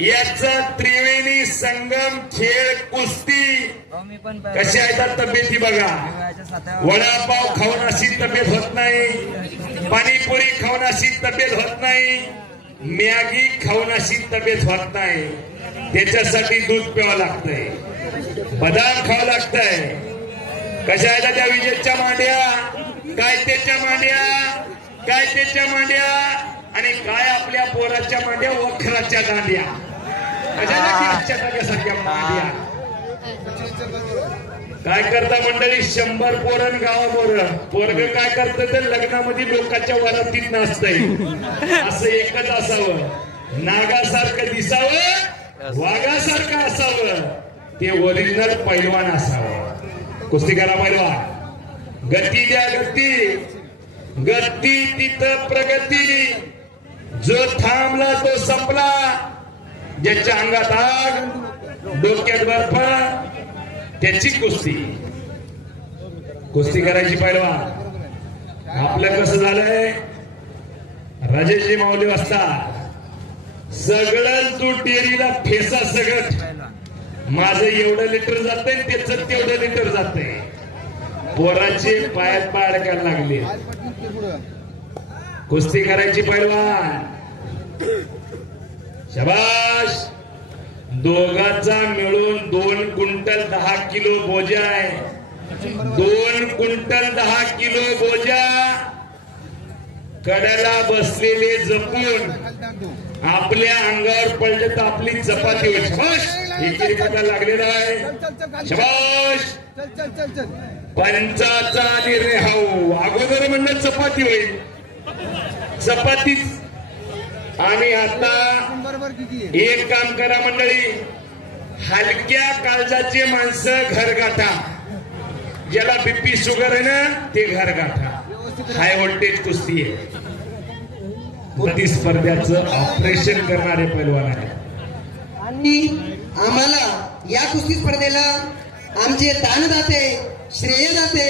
याचा त्रिवेणी संगम खेळ कुस्ती कशी आहे तब्येती बघा. वडापाव खाऊन अशी तब्येत होत नाही, पाणीपुरी खाऊन अशी तब्येत होत नाही, मॅगी खाऊन अशी तब्येत होत नाही. त्याच्यासाठी दूध प्यावं लागतंय, बदाम खावं लागतंय. कशा आहेत त्या विजेच्या मांड्या, काय त्याच्या मांड्या, काय त्याच्या मांड्या आणि काय आपल्या पोराच्या मांड्या, वखराच्या दांड्या. कशाच्या मांड्या काय करता मंडळी. 100 पोरण गावाबरोबर पोरग काय करतं ते लग्नामध्ये लोकांच्या वरातीत नाचतंय. असं एकच असावं, नागासारखं दिसावं, वाघासारखं असावं, ते ओरिजिनल पैलवान असावं. कुस्ती करा पैलवान. गती द्या गती, गती तिथं प्रगती. जो थांबला तो संपला. ज्याच्या अंगात आग, डोक्यात बर्फ, त्याची कुस्ती. कुस्ती करायची पैलवान. आपलं कसं झालंय, राजेशजी माऊली असतात सगळं तू डेअरीला फेसा सगळं. माझं एवढं लिटर जातंय, त्याचं तेवढं लिटर जातंय. पोराचे पायात पाय अडकायला लागले. कुस्ती करायची पैलवान. शाबाश. दोघांचा मिळून 2 क्विंटल 10 किलो बोजा आहे. 2 क्विंटल 10 किलो बोजा. कड्याला बसलेले जपून आपल्या अंगावर पडले तर आपली चपाती होईल. शाबाश. एकेरी पता लागलेला आहे. शाबाश. पंचाचा निर्णय हाऊ. अगोदर म्हणलं चपाती होईल, चपातीच. आणि आता एक काम करा मंडळी, हलक्या काळजाचे माणसं घर गाठा. ज्याला बीपी शुगर आहे ना ते घर गाठा. हाय व्होल्टेज कुस्ती आहे. कुस्ती स्पर्धाचं ऑपरेशन करणारे पैलवान आहे. आणि आम्हाला या कुस्ती स्पर्धेला आमचे दानदाते, श्रेयदाते,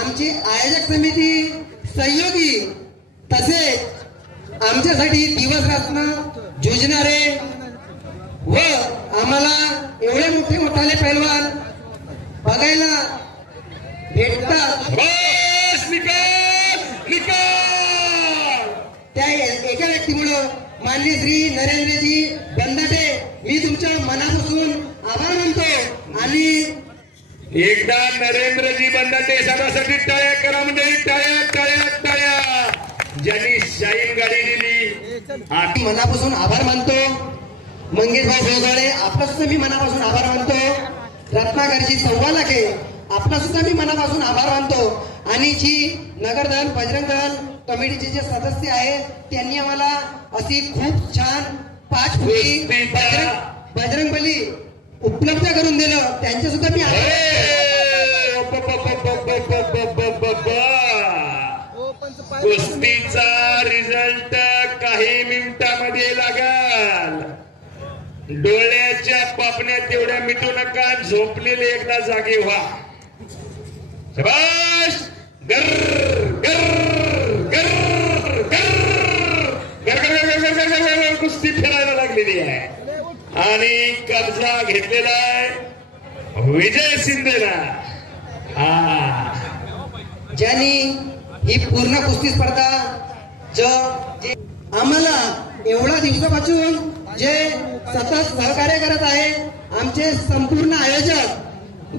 आमची आयोजक समिती, सहयोगी, तसेच आमच्यासाठी दिवस रात्र झुंजणारे व आम्हाला एवढे मोठे मोठाले पैलवान बघायला भेटतात. त्या एका व्यक्तीमुळं माननीय श्री नरेंद्रजी बंदाटे, मी तुमच्या मनापासून आभार मानतो. आणि एकदा नरेंद्रजी बंदाटे सगळ्यासाठी टाळ्या करा मंडळी. टाळ्या टाळ्या टाळ्या. ज्यांनी शाईन गाडी दिली मनापासून आभार मानतो. मंगेश भाऊ भोगाळे आपला सुद्धा मी मनापासून आभार मानतो. रत्नाकरजी 1.25 लाखे आपला सुद्धा मी मनापासून आभार मानतो. आणि जी नगरदल बजरंग दल कमिटीचे जे सदस्य आहेत त्यांनी आम्हाला अशी खूप छान 5 फुटी बजरंगबली उपलब्ध करून दिलं, त्यांचे सुद्धा मी कुस्तीचा रिझल्ट काही मिनिटांमध्ये लागल. डोळ्याच्या पापण्यात तेवढ्या मिटू नका. झोपलेले एकदा जागे व्हा. शाबाश. गर गर गर गर कुस्ती फिरायला लागलेली आहे आणि कब्जा घेतलेला आहे विजय शिंदेला. ज्यांनी ही पूर्ण कुस्ती स्पर्धा आम्हाला एवढ्या दिवसापासून जे सतत सहकार्य करत आहे, आमचे संपूर्ण आयोजक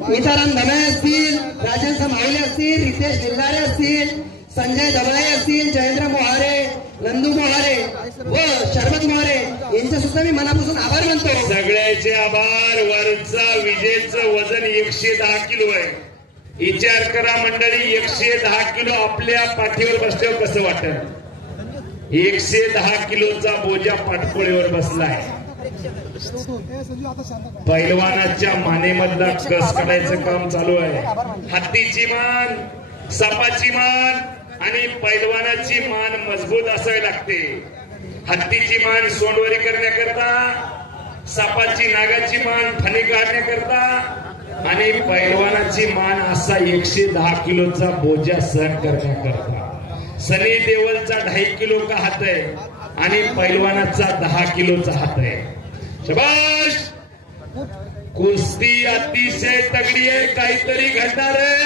मिताराम धनाय असतील, राजेंद्र माऊली असतील, रितेश गिरदारे असतील, संजय दबाळे असतील, जयेंद्र मोहारे, नंदू मोहारे व शरबत मोहारे यांचे सुद्धा मी मनापासून आभार मानतो. सगळ्याचे आभार. वरचा विजेचं वजन 110 किलो आहे. विचार करा मंडळी, 110 किलो आपल्या पाठीवर बसल्यावर कसं वाटत. 110 किलोचा बोजा पाठपोळीवर बसलाय. पैलवानाच्या मानेमधला कस काढायचं काम चालू आहे. हत्तीची मान, सापाची मान आणि पैलवानाची मान मजबूत असावी लागते. हत्तीची मान सोंडवरी करण्याकरता, सापाची नागाची मान फणी काढण्याकरता आणि पैलवानाची मान असा 110 किलोचा बोजा सहन करण्याकरता. सनी देवलचा 2.5 किलो का हात आहे आणि पैलवानाचा 10 किलोचा हात आहे. शबाश. कुस्ती अतिशय तगडी आहे, काहीतरी घडणार आहे.